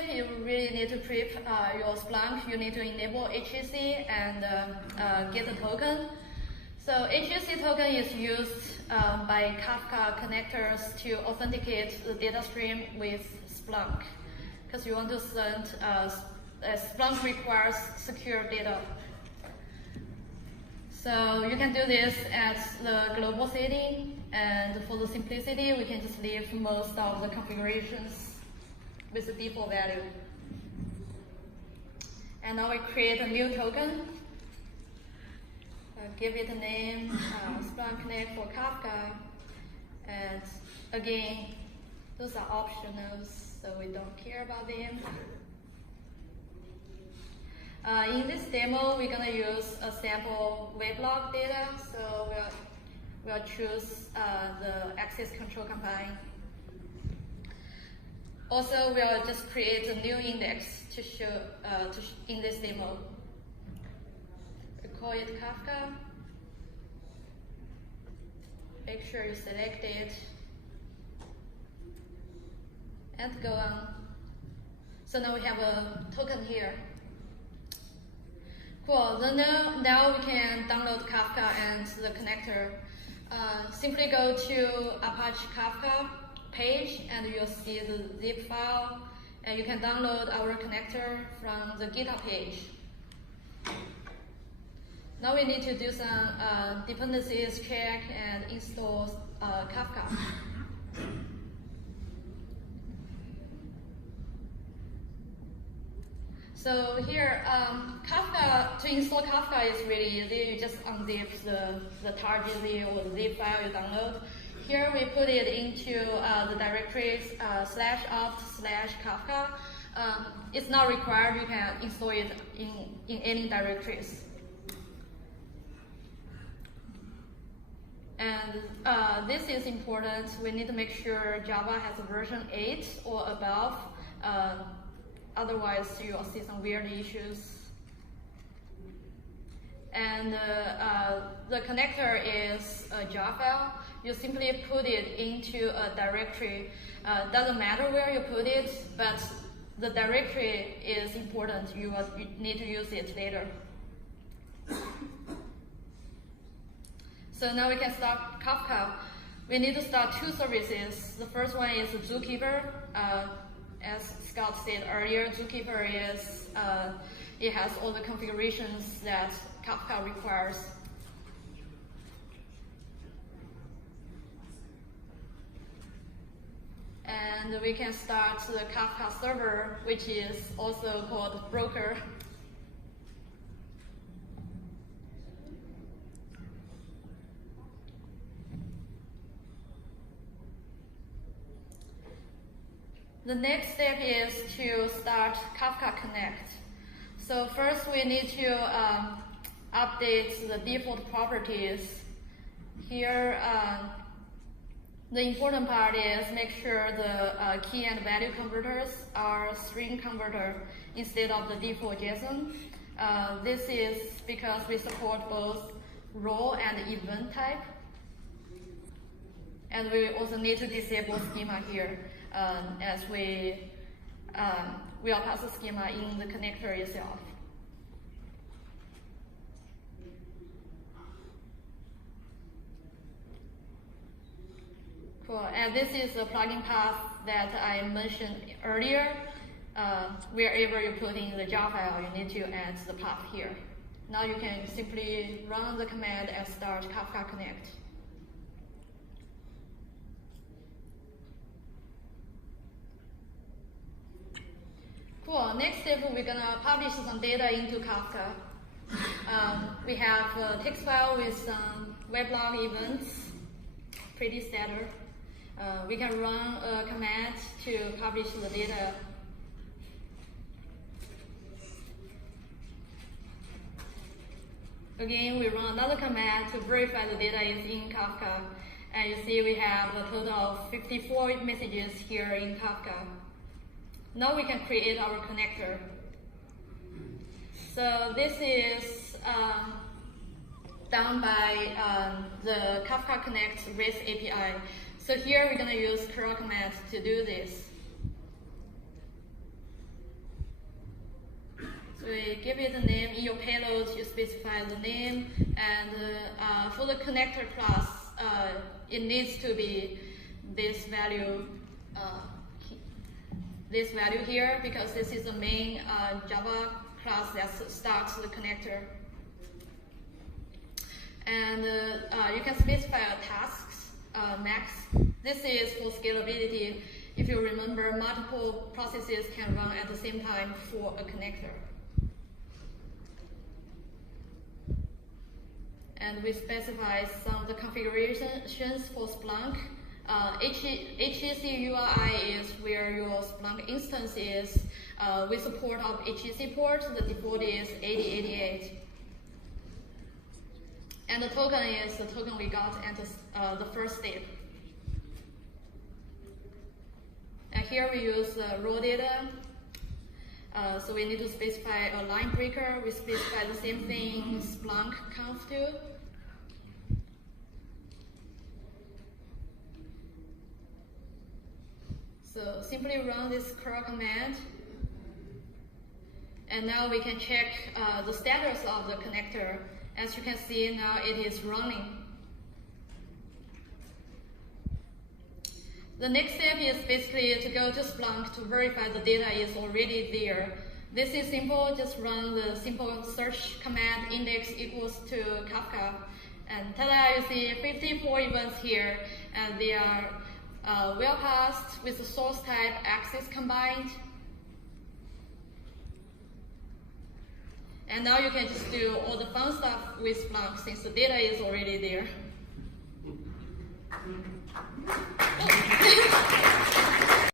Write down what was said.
step, you really need to prep your Splunk. You need to enable HEC and get a token. So HEC token is used by Kafka connectors to authenticate the data stream with Splunk, because you want to send, Splunk requires secure data. So you can do this at the global setting, and for the simplicity, we can just leave most of the configurations with the default value. And now we create a new token. Give it a name, Splunk Connect for Kafka. And again, those are optionals, so we don't care about them. In this demo, we're going to use a sample weblog data, so we'll choose the access control combine. Also, we'll just create a new index to show in this demo. We call it Kafka. Make sure you select it and go on. So now we have a token here. Cool. Then now we can download Kafka and the connector. Simply go to Apache Kafka page and you'll see the zip file, and you can download our connector from the GitHub page. Now we need to do some dependencies check and install Kafka. So here, Kafka, to install Kafka is really easy. You just unzip the target zip or the zip file you download. Here we put it into the directories /opt/Kafka. It's not required. You can install it in any directories. And this is important. We need to make sure Java has a version 8 or above. Otherwise, you'll see some weird issues. And the connector is a jar file. You simply put it into a directory. Doesn't matter where you put it, but the directory is important. You need to use it later. So now we can start Kafka. We need to start two services. The first one is Zookeeper. As Scott said earlier, Zookeeper is, it has all the configurations that Kafka requires. And we can start the Kafka server, which is also called broker. The next step is to start Kafka Connect. So first we need to update the default properties. Here, the important part is make sure the key and value converters are string converter instead of the default JSON. This is because we support both role and event type. And we also need to disable schema here. As we will pass the schema in the connector itself. Cool. And this is the plugin path that I mentioned earlier. Wherever you put in the jar file, you need to add the path here. Now you can simply run the command and start Kafka Connect. Cool. Next step, we're gonna publish some data into Kafka. We have a text file with some weblog events, pretty standard. We can run a command to publish the data. Again, we run another command to verify the data is in Kafka. And you see we have a total of 54 messages here in Kafka. Now we can create our connector. So this is done by the Kafka Connect REST API. So here we're going to use curl command to do this. we give it a name. In your payload, you specify the name, and for the connector class, it needs to be this value here, because this is the main Java class that starts the connector. And you can specify a tasks max. This is for scalability. If you remember, multiple processes can run at the same time for a connector. And we specify some of the configurations for Splunk. HEC URI is where your Splunk instance is. With support of HEC port, the default is 8088. And the token is the token we got at the first step. And here we use raw data. So we need to specify a line breaker. We specify the same thing in Splunk Conf too. So simply run this curl command. And now we can check the status of the connector. As you can see, now it is running. The next step is basically to go to Splunk to verify the data is already there. This is simple, just run the simple search command index equals to Kafka. And tada, you see 54 events here, and they are well passed with the source type access combined. And now you can just do all the fun stuff with Splunk since the data is already there.